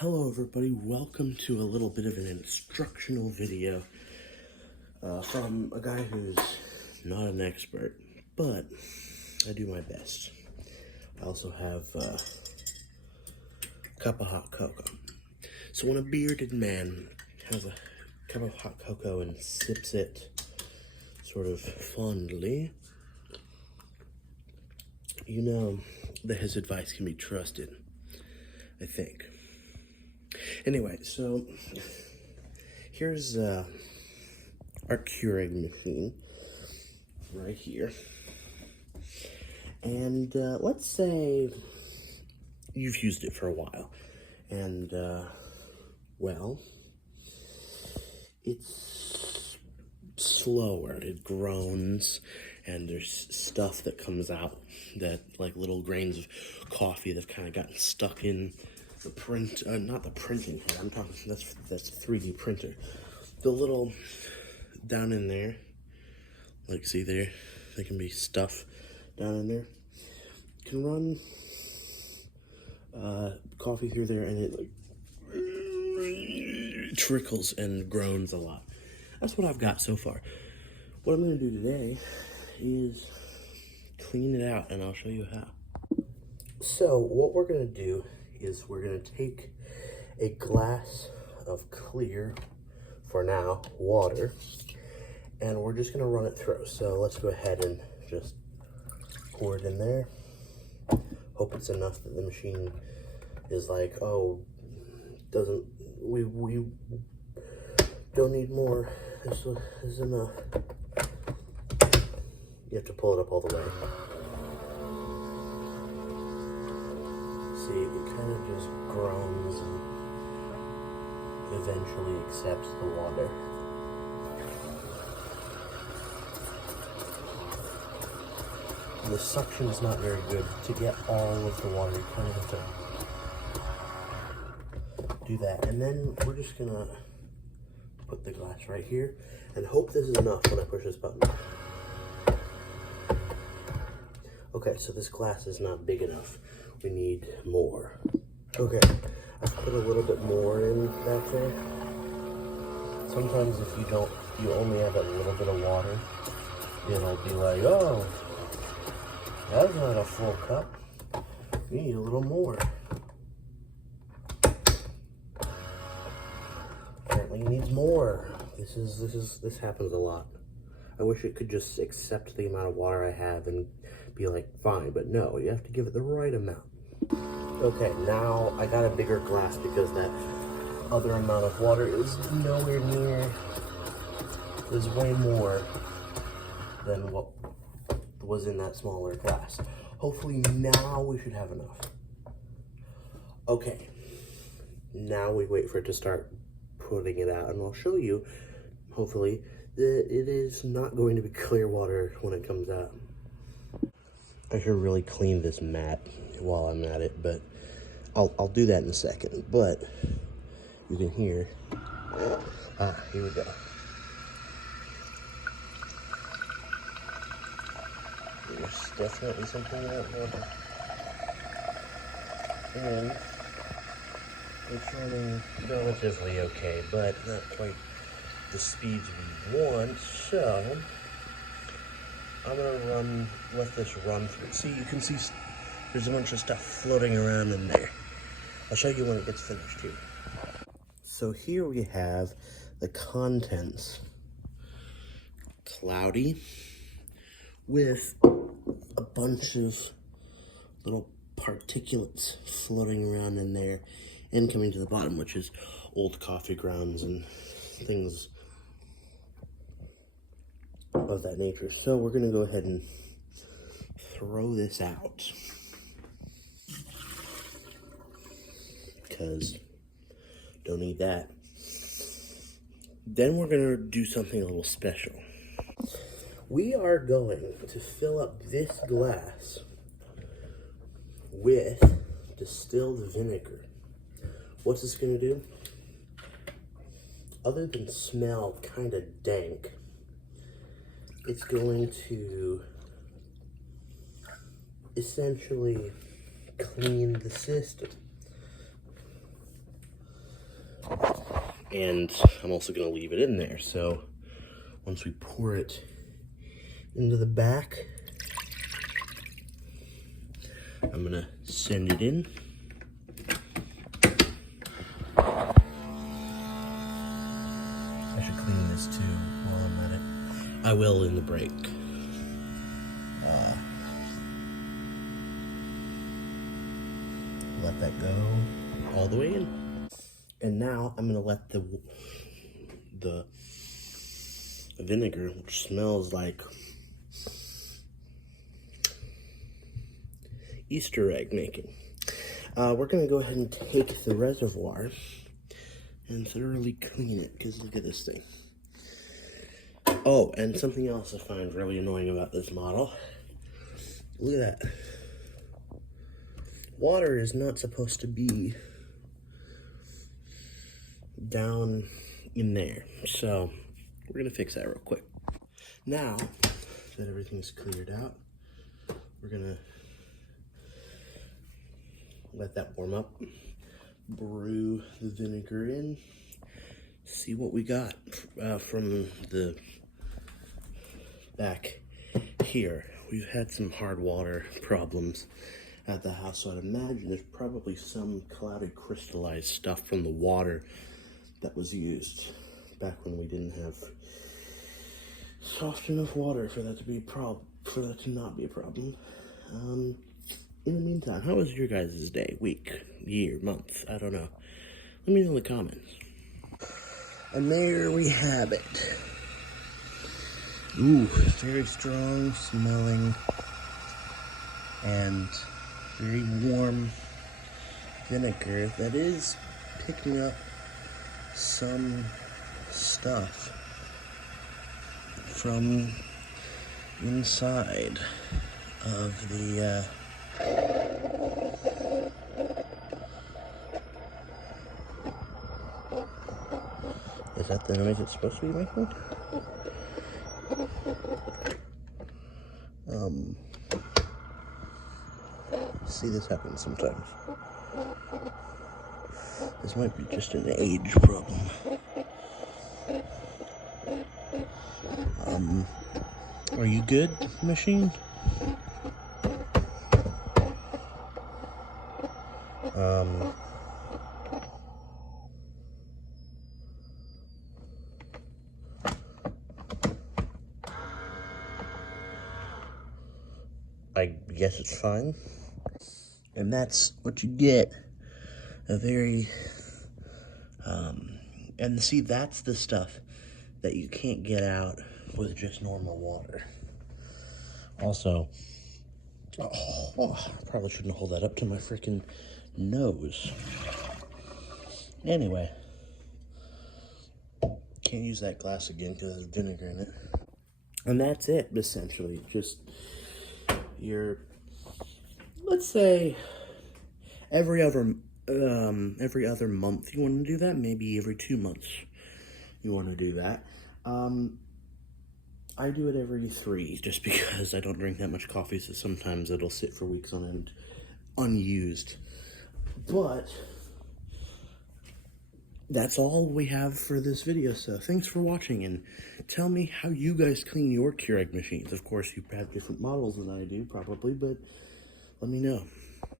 Hello everybody, welcome to a little bit of an instructional video from a guy who's not an expert, but I do my best. I also have a cup of hot cocoa. So when a bearded man has a cup of hot cocoa and sips it sort of fondly, you know that his advice can be trusted, I think. Anyway, so here's our Keurig machine right here. And let's say you've used it for a while. And, well, it's slower. It groans. And there's stuff that comes out that, like little grains of coffee that have kind of gotten stuck in the not the printing head, I'm talking, that's 3D printer. The little, down in there, like see there can be stuff down in there. You can run coffee through there and it like trickles and groans a lot. That's what I've got so far. What I'm gonna do today is clean it out and I'll show you how. So what we're gonna do is we're gonna take a glass of clear, for now, water, and we're just gonna run it through. So let's go ahead and just pour it in there. Hope it's enough that the machine is like, oh, we don't need more. This is enough. You have to pull it up all the way. See, it kind of just groans and eventually accepts the water. The suction is not very good. To get all of the water, you kind of have to do that. And then we're just gonna put the glass right here and hope this is enough when I push this button. Okay, so this glass is not big enough. We need more. Okay, I've put a little bit more in back there. Sometimes if you only have a little bit of water, it'll be like, oh, that's not a full cup. You need a little more. Apparently it needs more. This happens a lot. I wish it could just accept the amount of water I have and be like, fine, but no, you have to give it the right amount. Okay, now I got a bigger glass because that other amount of water is nowhere near, is way more than what was in that smaller glass. Hopefully now we should have enough. Okay, now we wait for it to start putting it out, and I'll show you, hopefully, that it is not going to be clear water when it comes out. I should really clean this mat while I'm at it, but I'll do that in a second. But you can hear, here we go. There's definitely something in that water. And it's running relatively okay, but not quite the speeds we want, so I'm gonna let this run through. See, you can see there's a bunch of stuff floating around in there. I'll show you when it gets finished here. So here we have the contents. Cloudy with a bunch of little particulates floating around in there and coming to the bottom, which is old coffee grounds and things of that nature. So we're gonna go ahead and throw this out because don't need that. Then we're gonna do something a little special. We are going to fill up this glass with distilled vinegar. What's this gonna do? Other than smell kind of dank, it's going to essentially clean the system. And I'm also gonna leave it in there. So once we pour it into the back, I'm gonna send it in. I should clean this too while I'm at it. I will in the break. Let that go all the way in. And now I'm gonna let the vinegar, which smells like Easter egg making. We're gonna go ahead and take the reservoir and thoroughly clean it, because look at this thing. Oh, and something else I find really annoying about this model. Look at that. Water is not supposed to be down in there. So we're gonna fix that real quick. Now that everything's cleared out, we're gonna let that warm up, brew the vinegar in, see what we got from the back here. We've had some hard water problems at the house, so I'd imagine there's probably some clouded crystallized stuff from the water that was used back when we didn't have soft enough water for that to be a problem, for that to not be a problem. In the meantime, how was your guys' day, week, year, month? I don't know. Let me know in the comments. And there we have it. Ooh, very strong smelling and very warm vinegar that is picking up some stuff from inside of the is that the noise it's supposed to be making? See, this happens sometimes. This might be just an age problem. Are you good, machine? I guess it's fine. And that's what you get. A very, and see, that's the stuff that you can't get out with just normal water. Also, probably shouldn't hold that up to my freaking nose. Anyway, can't use that glass again because there's vinegar in it. And that's it, essentially. Just your, let's say, every other month you want to do that. Maybe every 2 months you want to do that. I do it every 3, just because I don't drink that much coffee, so sometimes it'll sit for weeks on end unused. But that's all we have for this video, so thanks for watching, and tell me how you guys clean your Keurig machines. Of course, you have different models than I do, probably, but let me know.